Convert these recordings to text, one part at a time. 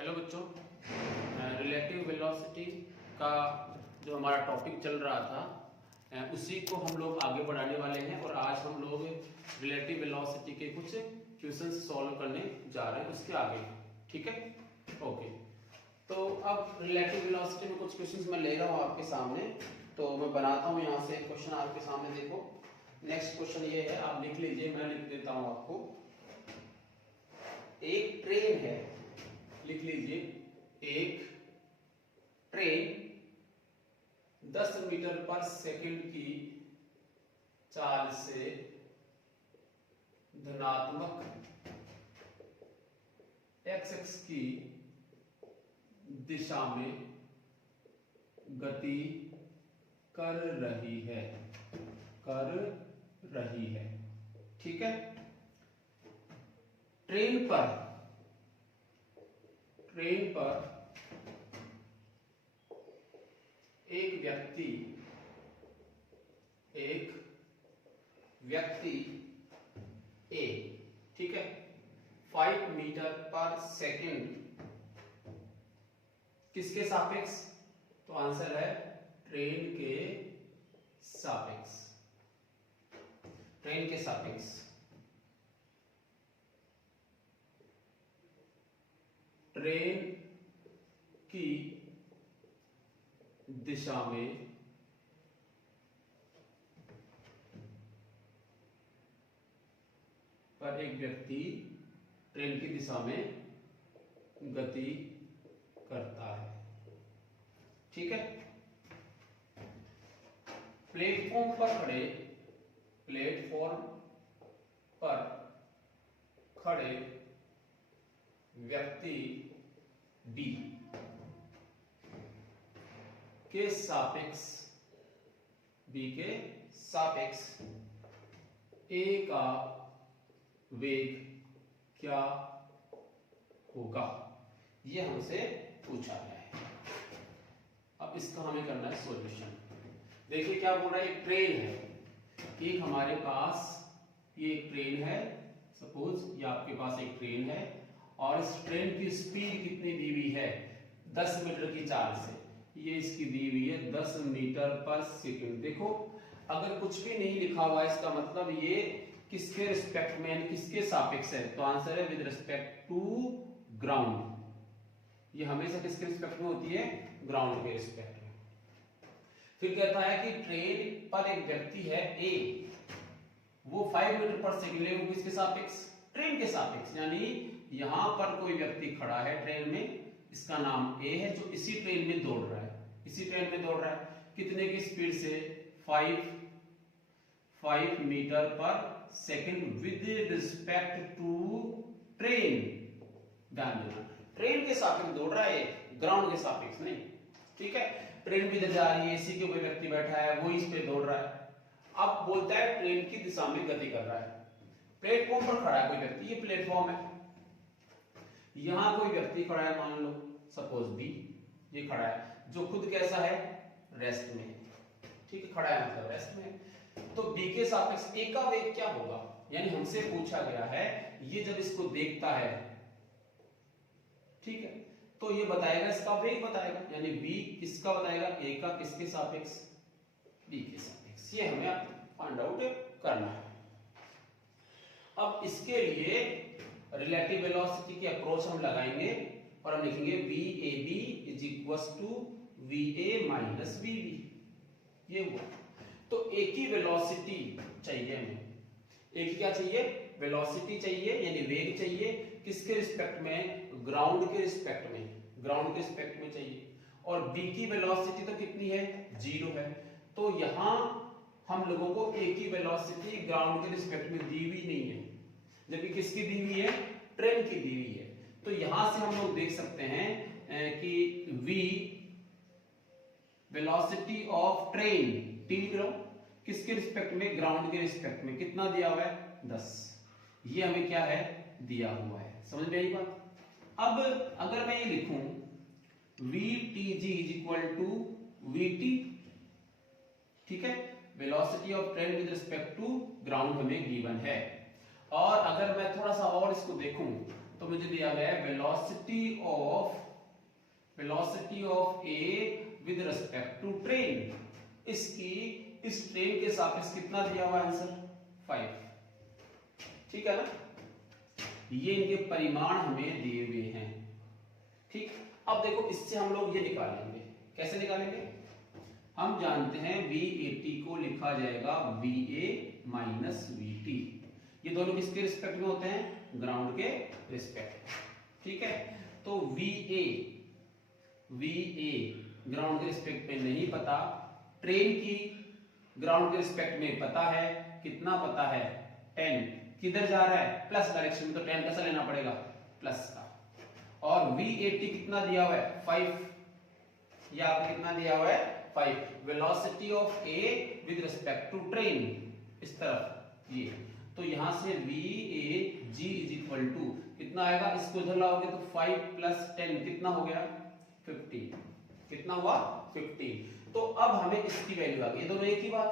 Hello बच्चों, relative velocity का जो हमारा टॉपिक चल रहा था उसी को हम लोग आगे बढ़ाने वाले हैं और आज हम लोग रिलेटिव वेलोसिटी के कुछ क्वेश्चंस सॉल्व करने जा रहे हैं उसके आगे। ठीक है, ओके। तो अब रिलेटिव वेलोसिटी में कुछ क्वेश्चंस मैं ले रहा हूँ आपके सामने, तो मैं बनाता हूँ यहाँ से क्वेश्चन आपके सामने। देखो, नेक्स्ट क्वेश्चन ये है, आप लिख लीजिए, मैं लिख देता हूँ आपको। एक ट्रेन है, लिख लीजिए, एक ट्रेन 10 मीटर पर सेकंड की चाल से धनात्मक x की दिशा में गति कर रही है। ठीक है, ट्रेन पर एक व्यक्ति ए, ठीक है, 5 मीटर पर सेकंड किसके सापेक्ष? तो आंसर है ट्रेन के सापेक्ष। ट्रेन के सापेक्ष ट्रेन की दिशा में पर एक व्यक्ति ट्रेन की दिशा में गति करता है। ठीक है, प्लेटफॉर्म पर खड़े व्यक्ति बी के सापेक्ष ए का वेग क्या होगा, ये हमसे पूछा गया है। अब इसका हमें करना है सॉल्यूशन। देखिए क्या बोल रहा है, एक ट्रेन है, एक हमारे पास ये एक ट्रेन है, सपोज ये आपके पास एक ट्रेन है और इस ट्रेन की स्पीड कितनी दी हुई है? 10 मीटर की चाल से। ये इसकी दी हुई है 10 मीटर पर सेकंड। देखो, अगर कुछ भी नहीं लिखा हुआ है इसका मतलब ये किसके रिस्पेक्ट में, यानी किसके सापेक्ष है? तो आंसर है विद रिस्पेक्ट टू ग्राउंड। ये हमेशा किसके रिस्पेक्ट में होती है? ग्राउंड के रिस्पेक्ट में। फिर कहता है कि ट्रेन पर एक व्यक्ति है ए, वो 5 मीटर पर सेकंड है, वो किसके सापेक्ष? ट्रेन के सापेक्ष। यानी यहां पर कोई व्यक्ति खड़ा है ट्रेन में, इसका नाम ए है, जो इसी ट्रेन में दौड़ रहा है। कितने की स्पीड से? 5 मीटर पर second with respect to train. ध्यान देना, ट्रेन के सापेक्ष दौड़ रहा है, ग्राउंड के सापेक्ष नहीं। ठीक है, ट्रेन भी इधर जा रही है, इसी के ऊपर व्यक्ति बैठा है, वो इस पे दौड़ रहा है। अब बोलता है ट्रेन की दिशा में गति कर रहा है। प्लेटफॉर्म पर खड़ा है कोई व्यक्ति, ये प्लेटफॉर्म है, यहां कोई व्यक्ति खड़ा है, मान लो सपोज बी, ये खड़ा है, जो खुद कैसा है? रेस्ट में। ठीक है, खड़ा है मतलब रेस्ट में। तो बी के सापेक्ष ए का वेग क्या होगा? यानी हमसे पूछा गया है, ये जब इसको देखता है, ठीक है, तो ये बताएगा, इसका वेग बताएगा। यानी बी किसका बताएगा? ए का। किसके सापेक्ष? बी के सापेक्ष। ये हमें फाइंड आउट करना है। अब इसके लिए रिलेटिव वेलोसिटी की अप्रोच हम लगाएंगे और हम लिखेंगे VAB is equal to VA minus VB। ये हुआ। तो एक ही वेलोसिटी चाहिए हमें। एक ही क्या चाहिए? वेलोसिटी चाहिए, यानी वेग चाहिए। किसके रिस्पेक्ट में? ग्राउंड के रिस्पेक्ट में चाहिए। और B की वेलोसिटी तो कितनी है? 0 है। तो यहां हम लोगों को एक ही वेलोसिटी ग्राउंड के रिस्पेक्ट में दी हुई नहीं है, जबकि किसकी दी हुई है? ट्रेन की दी हुई है। तो यहां से हम लोग देख सकते हैं कि v velocity of train, T लिख रहा हूं, किसके रिस्पेक्ट में? ग्राउंड के रिस्पेक्ट में। कितना दिया हुआ है? 10। ये हमें क्या है? दिया हुआ है। समझ में आई बात? अब अगर मैं ये लिखूं VTG is equal to VT, ठीक है, velocity of train with respect to ground हमें गिवन है। और अगर मैं थोड़ा सा और इसको देखूं तो मुझे दिया गया है velocity of A with respect to train. इसकी इस ट्रेन के सापेक्ष कितना दिया हुआ आंसर 5, ठीक है ना। ये इनके परिमाण हमें दिए हुए हैं, ठीक। अब देखो इससे हम लोग ये निकालेंगे, कैसे निकालेंगे? हम जानते हैं VAT को लिखा जाएगा VA माइनस VT। ये दोनों किसके रिस्पेक्ट में होते हैं? ग्राउंड के रिस्पेक्ट, ठीक है। तो VA ग्राउंड के रिस्पेक्ट में नहीं पता, ट्रेन की ग्राउंड के रिस्पेक्ट में पता है। कितना पता है? 10। किधर जा रहा है? प्लस डायरेक्शन में, तो 10 कैसा लेना पड़ेगा? प्लस का। और VAT कितना दिया हुआ है? 5। ये आपको कितना दिया हुआ है? 5। Velocity of A with respect to train, इस तरफ ये। तो यहां से VAG इज इक्वल टू कितना आएगा? इसको इधर लाओगे तो 5 प्लस 10 कितना हो गया? 15। कितना हुआ? 15। तो अब हमें इसकी वैल्यू आ गई, ये दोनों एक ही बात,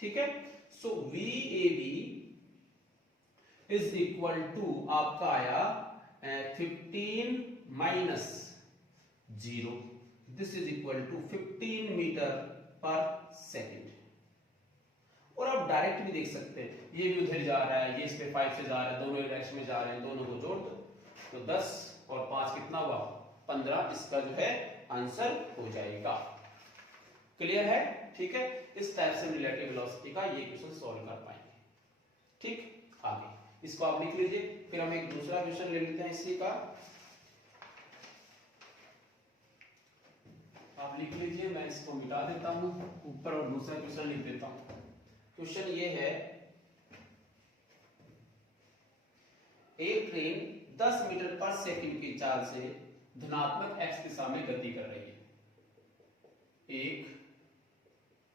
ठीक है। So VAB is equal to आपका आया 15 minus 0, this is equal to 15 metre पर सेकेंड। और आप डायरेक्ट भी देख सकते हैं, ये भी उधर जा रहा है, ये इस पे 5 से जा रहा है, दोनों डायरेक्शन में जा रहे हैं, दोनों को जोड़ दो तो 10 और 5 कितना हुआ? 15। इसका जो है आंसर हो जाएगा। क्लियर है? ठीक है। इस टाइप से रिलेटिव वेलोसिटी का ये क्वेश्चन सॉल्व कर पाएंगे, ठीक। आगे इसको आप लिख लीजिए, फिर हम एक दूसरा क्वेश्चन ले लेते हैं इसी का। आप लिख लीजिए, मैं इसको मिटा देता हूं ऊपर और दूसरा क्वेश्चन लिख देता हूं। क्वेश्चन ये है, एक ट्रेन 10 मीटर पर सेकंड की चाल से धनात्मक x दिशा में गति कर रही है। एक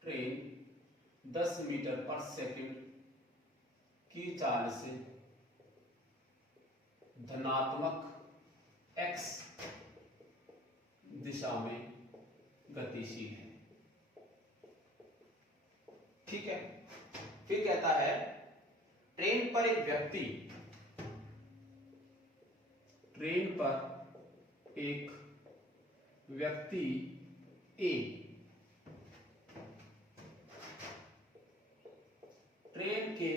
ट्रेन 10 मीटर पर सेकंड की चाल से धनात्मक x दिशा में गतिशील है, ठीक है। फिर कहता है ट्रेन पर एक व्यक्ति A ट्रेन के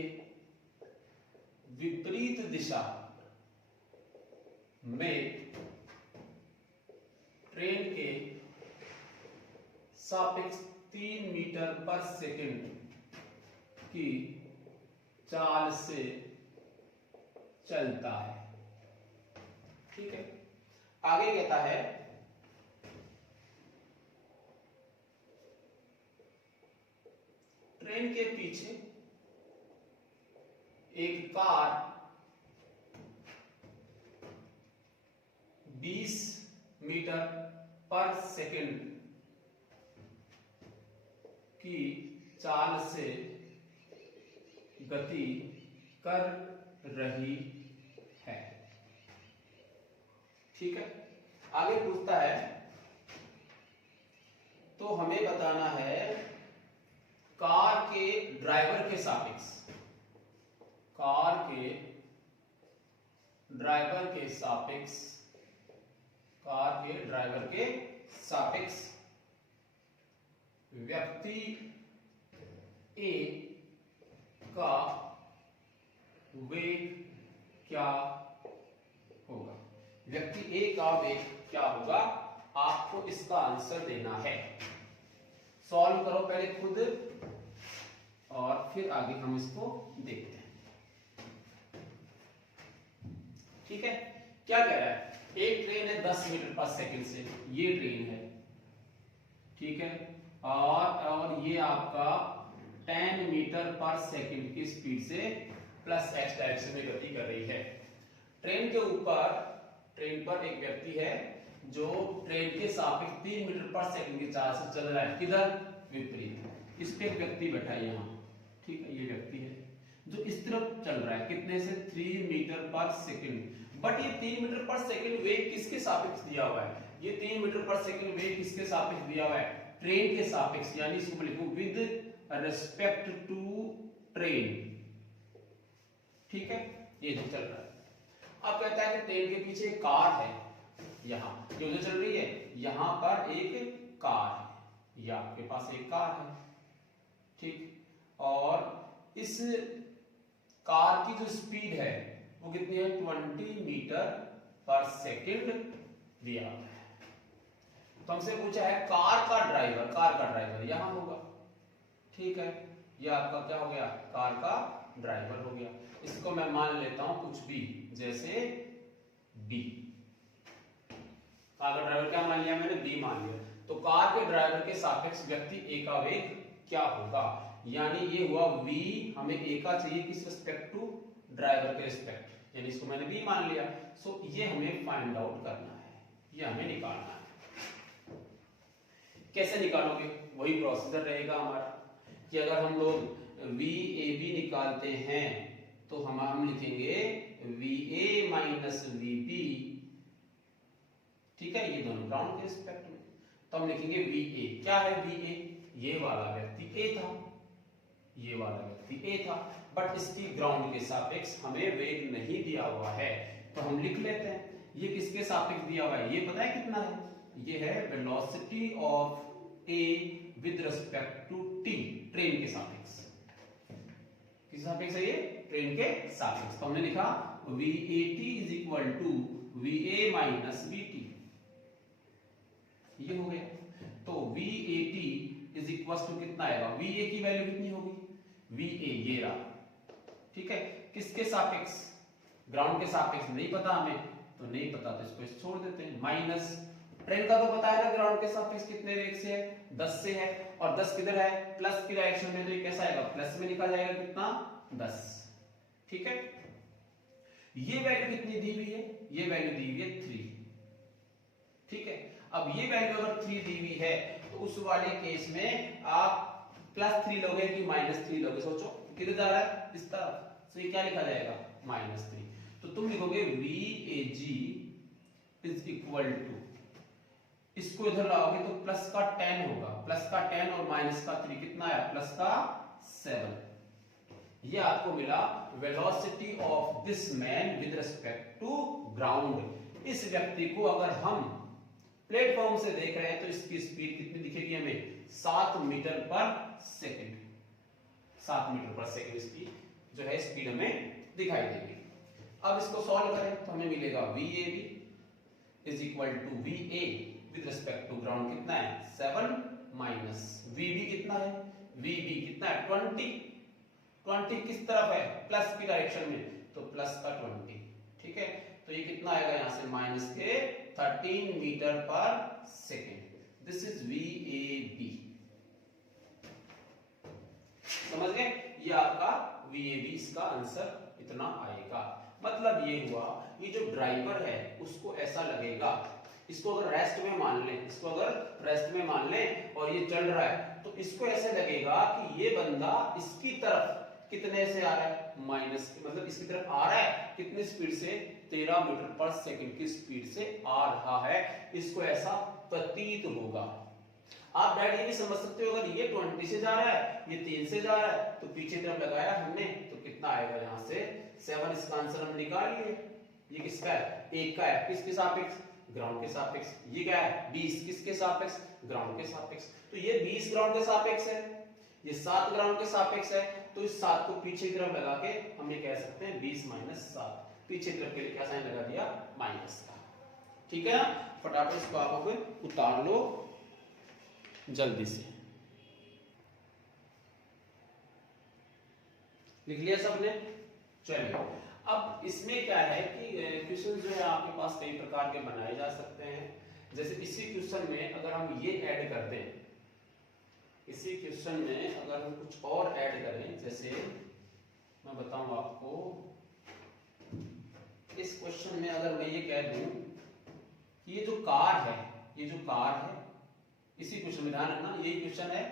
विपरीत दिशा में ट्रेन के सापेक्ष 3 मीटर पर सेकंड की चाल से चलता है, ठीक है। आगे कहता है ट्रेन के पीछे एक कार 20 मीटर पर सेकंड की चाल से गति कर रही है, ठीक है। आगे पूछता है, तो हमें बताना है कार के ड्राइवर के सापेक्ष, कार के ड्राइवर के सापेक्ष, कार के ड्राइवर के सापेक्ष व्यक्ति ए का वेग क्या होगा? व्यक्ति ए का वेग क्या होगा? आपको इसका आंसर देना है। सॉल्व करो पहले खुद और फिर आगे हम इसको देखते हैं, ठीक है। क्या कह रहा है? एक ट्रेन है 10 मीटर पर सेकंड से, ये ट्रेन है, ठीक है। और ये आपका 10 मीटर पर सेकंड की स्पीड से प्लस x डायरेक्शन में गति कर रही है। ट्रेन के ऊपर, ट्रेन पर एक व्यक्ति है जो ट्रेन के सापेक्ष 3 मीटर पर सेकंड की चाल से चल रहा है। किधर? विपरीत। इस पे एक व्यक्ति बैठा है यहाँ, ठीक है। ये व्यक्ति है जो इस तरफ चल रहा है, कितने से? 3 मीटर पर सेकंड। बट ये 3 मीटर पर सेकंड वेग किसके सापेक्ष दिया हुआ है? ये 3 मीटर पर सेकंड वेग किसके सापेक्ष दिया हुआ है? ट्रेन के सापेक्ष, यानी इसको लिखूं विद रिस्पेक्ट टू ट्रेन, ठीक है। ये जो चल रहा है, अब कहता है कि ट्रेन के पीछे एक कार है, यहाँ ये जो चल रही है, यहाँ पर एक कार है, ये आपके पास एक कार है, ठीक, और इस कार की जो स्पीड है वो कितनी है, 20 मीटर पर सेकंड दिया है। तो हमसे पूछा है कार का ड्राइवर यहां होगा, ठीक है, ये आपका क्या हो गया, कार का ड्राइवर हो गया। इसको मैं मान लेता हूं कुछ भी, जैसे बी। कार का ड्राइवर क्या मान लिया मैंने, बी मान लिया। तो कार के ड्राइवर के सापेक्ष व्यक्ति ए का वेग क्या होगा, यानी ये हुआ v, हमें a का चाहिए किस रिस्पेक्ट टू, ड्राइवर के रिस्पेक्ट, यानी इसको मैंने b मान लिया। सो ये हमें फाइंड आउट करना है, ये हमें निकालना है। कैसे निकालोगे, वही प्रोसीजर रहेगा हमारा कि अगर हम लोग VAB निकालते हैं तो हम लिखेंगे VA माइनस VB, ठीक है, ये दोनों ग्राउंड के रिस्पेक्ट में। तो हम लिखेंगे VA, क्या है VA, ये वाला व्यक्ति A था, ये वाला व्यक्ति A था, बट इसकी ग्राउंड के सापेक्ष हमें वेग नहीं दिया हुआ है, तो हम लिख लेते हैं ये किसके सापेक्ष दिया हुआ है, ये पता है कितना है, ये है velocity of A with respect to T, train के सापेक्ष। किस सापेक्ष है ये, ट्रेन के सापेक्ष। तो हमने लिखा VAT is equal to VA minus VT, ये हो गया। तो VAT इज इक्वल टू कितना आएगा, VA की वैल्यू कितनी होगी, VA ये रहा, ठीक है, किसके सापेक्ष, ग्राउंड के सापेक्ष नहीं पता हमें, तो नहीं पता तो इसको छोड़ देते हैं, माइनस ट्रेन का तो पता है ना ग्राउंड के सापेक्ष कितने वेग से है, 10 से है, और 10 किधर है, प्लस की डायरेक्शन में, तो ये कैसा आएगा, प्लस में निकल जाएगा कितना, 10, ठीक है। ये वैल्यू कितनी दी हुई है, ये वैल्यू दी हुई है 3, ठीक है। अब ये वैल्यू अगर 3 दी हुई है तो उस वाले केस में आप +3 लोगे कि -3 लोगे, सोचो किधर जा रहा है, इस तरफ, तो ये क्या लिखा जाएगा, -3। तो तुम लिखोगे VAG इज इक्वल टू, इसको इधर लाओगे तो प्लस का 10 होगा, प्लस का 10 और माइनस का 3 कितना आया, प्लस का 7। ये आपको मिला velocity of this man with respect to ground. इस व्यक्ति को अगर हम प्लेटफॉर्म से देख रहे हैं तो इसकी स्पीड कितनी दिखेगी हमें, 7 मीटर पर सेकंड, 7 मीटर पर सेकंड स्पीड जो है स्पीड हमें दिखाई देगी। अब इसको सॉल्व करें तो हमें मिलेगा VAB is equal to VA with respect to ground कितना है, 7 माइनस VB कितना है, VB कितना है 20 किस तरफ है, प्लस की डायरेक्शन में, तो प्लस का 20, ठीक है। तो ये कितना आएगा यहां से, माइनस के 13 मीटर पर सेकेंड। दिस इज VAB, समझ गए, ये आपका VAB, इसका आंसर इतना आएगा। मतलब ये हुआ, ये जो ड्राइवर है उसको ऐसा लगेगा, इसको अगर रेस्ट में मान लें, इसको अगर रेस्ट में मान लें और ये चल रहा है तो इसको ऐसे लगेगा कि ये बंदा इसकी तरफ कितने से आ रहा है, माइनस, मतलब इसकी तरफ आ रहा है कितनी स्पीड से, 13 मीटर पर सेकंड की स्पीड से आ रहा है, इसको ऐसा प्रतीत होगा। आप डायरेक्ट ये भी समझ सकते हो, अगर ये 20 से जा रहा है, ये 3 से जा रहा है, तो पीछे तरफ लगाया हमने तो कितना आएगा यहाँ से 7, इसका आंसर हम निकाल लिए। ये किसका है, 1 का है, किसके सापेक्ष, ग्राउंड के सापेक्ष। ये क्या है 20, किसके सापेक्ष, ग्राउंड के सापेक्ष। तो ये 20 ग्राउंड के सापेक्ष है, ये 7 ग्राउंड के सापेक्ष है, तो इस 7 को पीछे की तरफ लगा के हम ये कह सकते हैं 20 माइनस 7, पीछे की तरफ के लिए क्या साइन लगा दिया, माइनस का, ठीक है ना। फटाफट इसको आप उतार लो जल्दी से, लिख लिया सबने। चलिए अब इसमें क्या है कि क्वेश्चन जो है आपके पास कई प्रकार के बनाए जा सकते हैं। जैसे इसी क्वेश्चन में अगर हम ये ऐड कर दें, इसी क्वेश्चन में अगर हम कुछ और ऐड करें, जैसे मैं बताऊं आपको, इस क्वेश्चन में अगर मैं ये कह दूं कि ये जो कार है, ये जो कार है, इसी क्वेश्चन में ध्यान रखना यही क्वेश्चन है,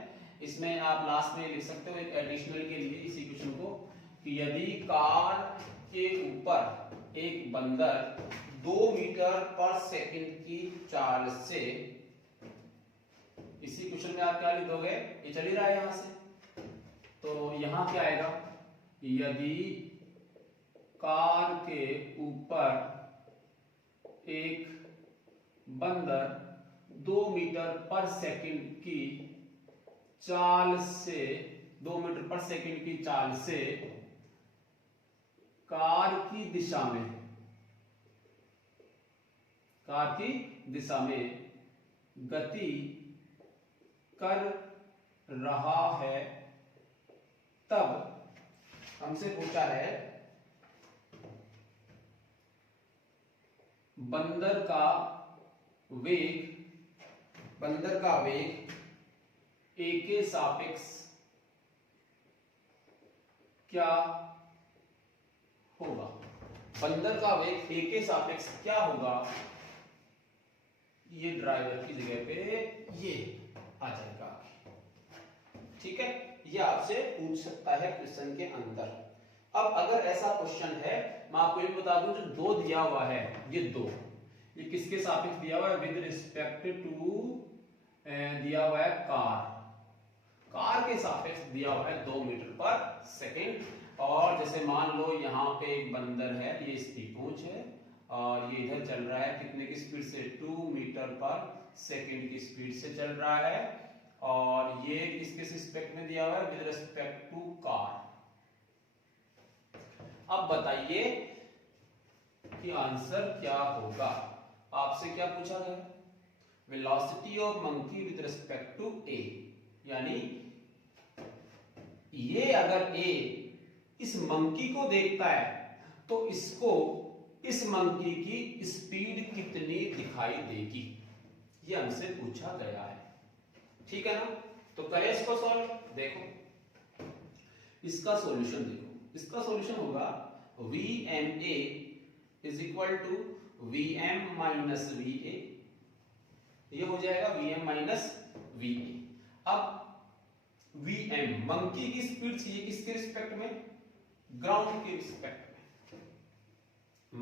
इसमें आप लास्ट में लिख सकते हो एक एडिशनल के लिए इसी क्वेश्चन को, कि यदि कार के ऊपर एक बंदर 2 मीटर पर सेकंड की चाल से, इसी क्वेश्चन में आप क्या लिख दोगे, ये चल ही रहा है यहां से, तो यहां क्या आएगा, यदि कार के ऊपर एक बंदर 2 मीटर पर सेकंड की चाल से 2 मीटर पर सेकंड की चाल से कार की दिशा में गति कर रहा है, तब हमसे पूछा है बंदर का वेग a के सापेक्ष क्या होगा। बंदर का वेग a के सापेक्ष क्या होगा, ये ड्राइवर की जगह पे ये आ जाएगा। ठीक है, ये आपसे पूछ सकता है क्वेश्चन के अंदर। अब अगर ऐसा क्वेश्चन है, मैं आपको ये बता दूं, जो 2 दिया हुआ है, ये 2, ये किसके सापेक्ष दिया हुआ है, विद रिस्पेक्ट टू दिया हुआ है कार के सापेक्ष दिया हुआ है 2 मीटर पर सेकंड। और जैसे मान लो यहाँ पे एक बंदर है, ये इसकी पूंछ है और ये इधर चल रहा है कितने की स्पीड से, 2 मीटर पर सेकंड की स्पीड से चल रहा है, और ये किसके रिस्पेक्ट में दिया हुआ है, विद रिस्पेक्ट टू कार। अब बताइए कि आंसर क्या होगा। आपसे क्या पूछा गया, velocity of monkey with respect to A, यानी ये अगर ए इस मंकी को देखता है तो इसको इस मंकी की स्पीड कितनी दिखाई देगी, ये हमसे पूछा गया है। ठीक है ना, तो करें इसको सॉल्व। देखो इसका सॉल्यूशन, देखो इसका सॉल्यूशन होगा VMA is equal to VM minus VA, ये हो जाएगा VM माइनस VA। अब VM मंकी की स्पीड चाहिए किसके रिस्पेक्ट में, ग्राउंड के रिस्पेक्ट में।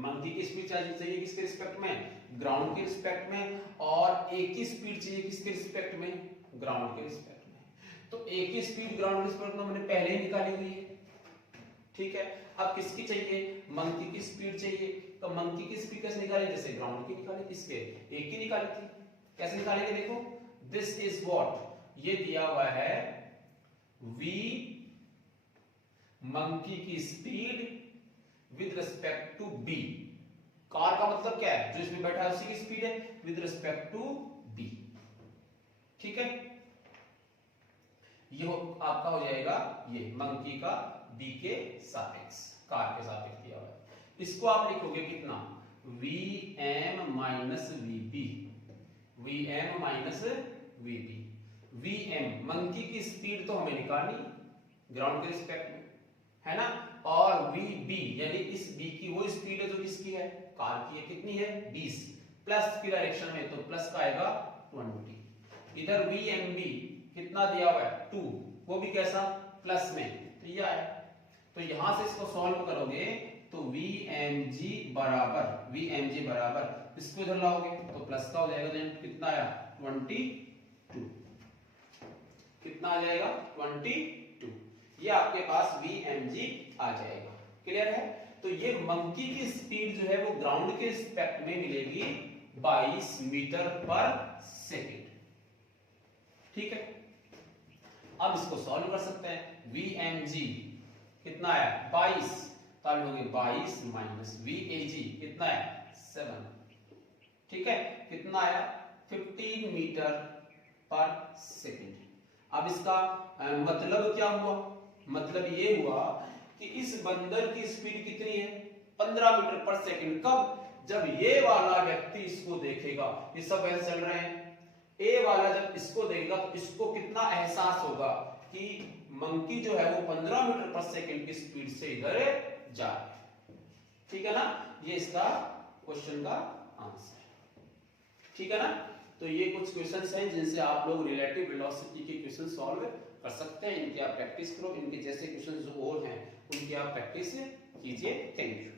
मंकी की स्पीड चाहिए किसके रिस्पेक्ट में, ग्राउंड के रिस्पेक्ट में, और ए की स्पीड चाहिए किसके रिस्पेक्ट में, ग्राउंड के रिस्पेक्ट में। तो ए की स्पीड ग्राउंड के रिस्पेक्ट में मैंने पहले ही निकाली हुई है। ठीक है, अब किसकी चाहिए, मंकी की स्पीड चाहिए, तो मंकी की स्पीड कैसे निकालें, जैसे ग्राउंड की निकाली, इसके ए की निकाली थी, कैसे निकालेंगे, देखो दिस इज व्हाट, ये दिया हुआ है v मंकी की speed with respect to b। Car का मतलब क्या है, जो इसमें बैठा है उसी की स्पीड है, विद रिस्पेक्ट टू b। ठीक है, ये आपका हो जाएगा ये मंकी का b के सापेक्ष, कार के सापेक्ष दिया हुआ है। इसको आप लिखोगे कितना, vm minus vb, vm minus vb। vm monkey की स्पीड तो हमें निकालनी ग्राउंड के रिस्पेक्ट में, है ना, और vb यानी इस b की वो स्पीड है जो किसकी है, कार की है, कितनी है 20, प्लस की डायरेक्शन में तो प्लस का आएगा 20। इधर vmb कितना दिया हुआ है 2, वो भी कैसा प्लस में, तो ये आया। तो यहां से इसको सॉल्व करोगे तो vmg बराबर इसको इधर लाओगे तो प्लस का हो जाएगा, देन कितना आया 22, कितना आ जाएगा 22, ये आपके पास vmg आ जाएगा। क्लियर है, तो ये मंकी की स्पीड जो है वो ग्राउंड के रिस्पेक्ट में मिलेगी 22 मीटर पर सेकंड। ठीक है, अब इसको सॉल्व कर सकते हैं। vmg कितना आया 22, तो आप लोगे 22 माइनस vag कितना है 7। ठीक है, कितना आया 15 मीटर पर सेकंड। अब इसका मतलब क्या हुआ, मतलब ये हुआ कि इस बंदर की स्पीड कितनी है 15 मीटर पर सेकंड। कब, जब ये वाला व्यक्ति इसको देखेगा, ये सब ऐसे चल रहे हैं, ए वाला जब इसको देखेगा तो इसको कितना एहसास होगा कि मंकी जो है वो 15 मीटर पर सेकंड की स्पीड से इधर जा रहा है। ठीक है ना, ये इसका क्वेश्चन का आंसर है। ठीक है ना, तो ये कुछ क्वेश्चंस हैं जिनसे आप लोग रिलेटिव वेलोसिटी के क्वेश्चन सॉल्व कर सकते हैं। इनकी आप प्रैक्टिस करो, इनके जैसे क्वेश्चन जो और हैं उनकी आप प्रैक्टिस कीजिए। Thank you.